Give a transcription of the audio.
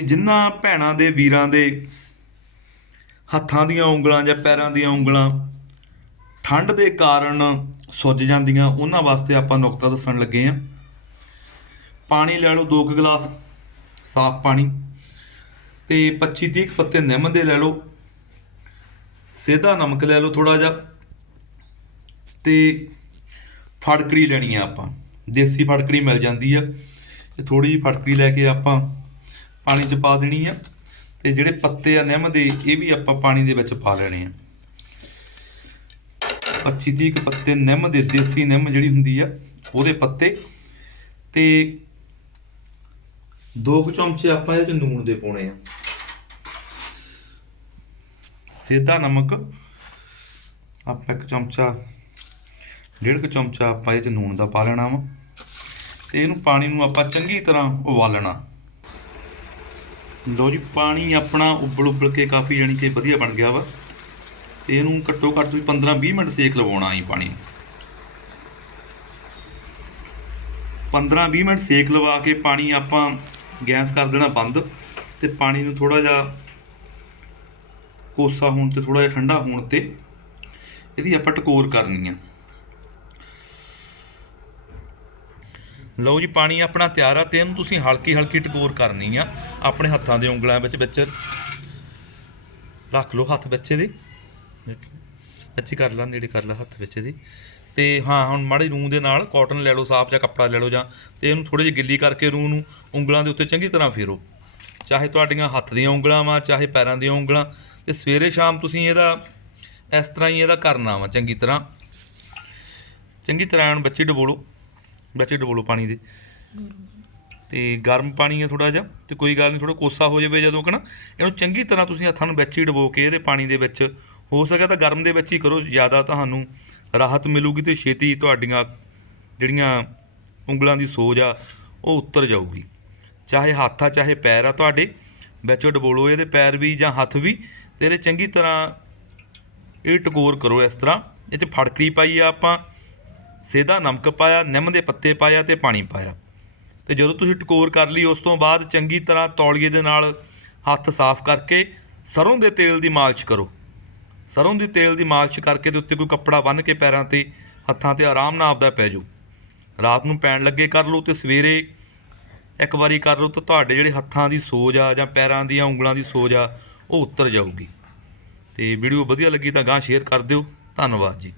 ਜਿਨ੍ਹਾਂ ਭੈਣਾਂ ਦੇ ਵੀਰਾਂ ਦੇ ਹੱਥਾਂ ਦੀਆਂ ਉਂਗਲਾਂ ਜਾਂ ਪੈਰਾਂ ਦੀਆਂ ਉਂਗਲਾਂ ਠੰਡ ਦੇ ਕਾਰਨ ਸੁੱਜ ਜਾਂਦੀਆਂ, ਉਹਨਾਂ ਵਾਸਤੇ ਆਪਾਂ ਨੁਕਤਾ ਦੱਸਣ ਲੱਗੇ ਆਂ ਪਾਣੀ ਲੈ ਲਓ 2 ਗਲਾਸ ਸਾਫ਼ ਪਾਣੀ ਤੇ 25 30 ਪੱਤੇ ਨਿੰਮ ਦੇ ਲੈ ਲਓ, ਸੇਧਾ ਨਮਕ ਲੈ ਲਓ ਥੋੜਾ ਜਿਹਾ ਤੇ ਫੜਕੜੀ ਲੈਣੀ ਆ ਆਪਾਂ। ਦੇਸੀ ਫੜਕੜੀ ਮਿਲ ਜਾਂਦੀ ਆ ਤੇ ਥੋੜੀ ਜਿਹੀ ਫੜਕੜੀ ਲੈ ਕੇ ਆਪਾਂ ਪਾਣੀ 'ਚ ਪਾ ਦੇਣੀ ਆ ਤੇ ਜਿਹੜੇ ਪੱਤੇ ਆ ਨਿੰਮ ਦੇ, ਇਹ ਵੀ ਆਪਾਂ ਪਾਣੀ ਦੇ ਵਿੱਚ ਪਾ ਲੈਣੇ ਆ। 25 30 ਪੱਤੇ ਨਿੰਮ ਦੇ, ਦੇਸੀ ਨਿੰਮ ਜਿਹੜੀ ਹੁੰਦੀ ਆ, ਉਹਦੇ ਪੱਤੇ ਤੇ ਦੋ ਕੁ ਚਮਚੇ ਆਪਾਂ ਇਹਦੇ ਚ ਨੂਣ ਦੇ ਪਾਉਣੇ ਆ। ਸਿੱਧਾ ਨਮਕ, ਆਪਾਂ ਇੱਕ ਚਮਚਾ, ਡੇਢ ਕੁ ਚਮਚਾ ਆਪਾਂ ਇਹ ਚ ਨੂਣ ਦਾ ਪਾ ਲੈਣਾ ਵਾ। ਤੇ ਇਹਨੂੰ ਪਾਣੀ ਨੂੰ ਆਪਾਂ ਚੰਗੀ ਤਰ੍ਹਾਂ ਉਬਾਲਣਾ। ਲੋ ਜੀ, ਪਾਣੀ ਆਪਣਾ ਉਬਲ ਉਬਲ ਕੇ ਕਾਫੀ ਜਾਣੀ ਕਿ ਵਧੀਆ ਬਣ ਗਿਆ ਵਾ। ਤੇ ਇਹਨੂੰ ਘੱਟੋ ਘੱਟ ਤੁਸੀਂ 15 20 ਮਿੰਟ ਸੇਕ ਲਵਾਉਣਾ ਹੀ ਪਾਣੀ ਨੂੰ। 15 20 ਮਿੰਟ ਸੇਕ ਲਵਾ ਕੇ ਪਾਣੀ ਆਪਾਂ ਗੈਸ ਕਰ ਦੇਣਾ ਬੰਦ ਤੇ ਪਾਣੀ ਨੂੰ ਥੋੜਾ ਜਿਹਾ ਕੋਸਾ ਹੋਣ ਤੇ ਥੋੜਾ ਜਿਹਾ ਠੰਡਾ ਹੋਣ ਤੇ ਇਹਦੀ ਆਪਾਂ ਟਕੋਰ ਕਰਨੀ ਆ। ਲਓ ਜੀ, ਪਾਣੀ ਆਪਣਾ ਤਿਆਰ ਆ ਤੇ ਇਹਨੂੰ ਤੁਸੀਂ ਹਲਕੀ ਹਲਕੀ ਟਕੋਰ ਕਰਨੀ ਆ ਆਪਣੇ ਹੱਥਾਂ ਦੇ ਉਂਗਲਾਂ ਵਿੱਚ ਵਿੱਚ। ਰੱਖ ਲਓ ਹੱਥ ਬੱਚੇ ਇਹਦੇ ਅੱਛੀ ਕਰ ਲਾ, ਨੇੜੇ ਕਰ ਲਾ ਹੱਥ ਵਿੱਚ ਦੀ। ਤੇ ਹਾਂ, ਹੁਣ ਮਾੜੀ ਰੂੰ ਦੇ ਨਾਲ ਕਾਟਨ ਲੈ ਲਓ, ਸਾਫ਼ ਜਾਂ ਕੱਪੜਾ ਲੈ ਲਓ ਜਾਂ ਤੇ ਇਹਨੂੰ ਥੋੜੀ ਜਿਹੀ ਗਿੱਲੀ ਕਰਕੇ ਰੂੰ ਨੂੰ ਉਂਗਲਾਂ ਦੇ ਉੱਤੇ ਚੰਗੀ ਤਰ੍ਹਾਂ ਫੇਰੋ। ਚਾਹੇ ਤੁਹਾਡੀਆਂ ਹੱਥ ਦੀਆਂ ਉਂਗਲਾਂ ਵਾ, ਚਾਹੇ ਪੈਰਾਂ ਦੀਆਂ ਉਂਗਲਾਂ। ਤੇ ਸਵੇਰੇ ਸ਼ਾਮ ਤੁਸੀਂ ਇਹਦਾ, ਇਸ ਤਰ੍ਹਾਂ ਹੀ ਇਹਦਾ ਕਰਨਾ ਵਾ, ਚੰਗੀ ਤਰ੍ਹਾਂ। ਚੰਗੀ ਤਰ੍ਹਾਂ ਇਹਨੂੰ ਬੱਚੇ ਡਬੋਲੋ। ਬੱਚੇ ਡਬੋਲੋ ਪਾਣੀ ਦੇ। ਤੇ ਗਰਮ ਪਾਣੀ ਹੈ ਥੋੜਾ ਜਿਹਾ, ਤੇ ਕੋਈ ਗੱਲ ਨਹੀਂ ਥੋੜਾ ਕੋਸਾ ਹੋ ਜਾਵੇ ਜਦੋਂ ਕਨਾ ਇਹਨੂੰ ਚੰਗੀ ਤਰ੍ਹਾਂ ਤੁਸੀਂ ਹੱਥਾਂ ਨੂੰ ਵਿੱਚ ਹੀ ਡਬੋ ਕੇ ਇਹਦੇ ਪਾਣੀ ਦੇ ਵਿੱਚ, ਹੋ ਸਕਿਆ ਤਾਂ ਗਰਮ ਦੇ ਵਿੱਚ ਹੀ ਕਰੋ, ਜ਼ਿਆਦਾ ਤੁਹਾਨੂੰ ਰਾਹਤ ਮਿਲੂਗੀ ਤੇ ਛੇਤੀ ਤੁਹਾਡੀਆਂ ਜਿਹੜੀਆਂ ਉਂਗਲਾਂ ਦੀ ਸੋਜ ਆ, ਉਹ ਉੱਤਰ ਜਾਊਗੀ। ਚਾਹੇ ਹੱਥ ਆ, ਚਾਹੇ ਪੈਰ ਆ, ਤੁਹਾਡੇ ਵਿੱਚ ਡਬੋਲੋ ਇਹਦੇ ਪੈਰ ਵੀ ਜਾਂ ਹੱਥ ਵੀ, ਤੇ ਇਹਦੇ ਚੰਗੀ ਤਰ੍ਹਾਂ ਇਹ ਟਕੋਰ ਕਰੋ ਇਸ ਤਰ੍ਹਾਂ। ਇਹ 'ਚ ਫੜਕੜੀ ਪਾਈ ਆ ਆਪਾਂ ਸੇਧਾ ਨਮਕ ਪਾਇਆ, ਨਿੰਮ ਦੇ ਪੱਤੇ ਪਾਇਆ ਤੇ ਪਾਣੀ ਪਾਇਆ। ਤੇ ਜਦੋਂ ਤੁਸੀਂ ਟਕੋਰ ਕਰ ਲਈ, ਉਸ ਤੋਂ ਬਾਅਦ ਚੰਗੀ ਤਰ੍ਹਾਂ ਤੌਲੀਏ ਦੇ ਨਾਲ ਹੱਥ ਸਾਫ਼ ਕਰਕੇ ਸਰੋਂ ਦੇ ਤੇਲ ਦੀ ਮਾਲਿਸ਼ ਕਰੋ। ਸਰੋਂ ਦੇ ਤੇਲ ਦੀ ਮਾਲਿਸ਼ ਕਰਕੇ ਤੇ ਉੱਤੇ ਕੋਈ ਕੱਪੜਾ ਬੰਨ੍ਹ ਕੇ ਪੈਰਾਂ ਤੇ ਹੱਥਾਂ ਤੇ ਆਰਾਮ ਨਾਲ ਆਪਦਾ ਪੈ ਜਾਓ। ਰਾਤ ਨੂੰ ਪੈਣ ਲੱਗੇ ਕਰ ਲਓ ਤੇ ਸਵੇਰੇ ਇੱਕ ਵਾਰੀ ਕਰ ਲਓ ਤਾਂ ਤੁਹਾਡੇ ਜਿਹੜੇ ਹੱਥਾਂ ਦੀ ਸੋਜ ਆ ਜਾਂ ਪੈਰਾਂ ਦੀਆਂ ਉਂਗਲਾਂ ਦੀ ਸੋਜ ਆ, ਉਹ ਉਤਰ ਜਾਊਗੀ। ਤੇ ਵੀਡੀਓ ਵਧੀਆ ਲੱਗੀ ਤਾਂ ਗਾਂ ਸ਼ੇਅਰ ਕਰ ਦਿਓ। ਧੰਨਵਾਦ ਜੀ।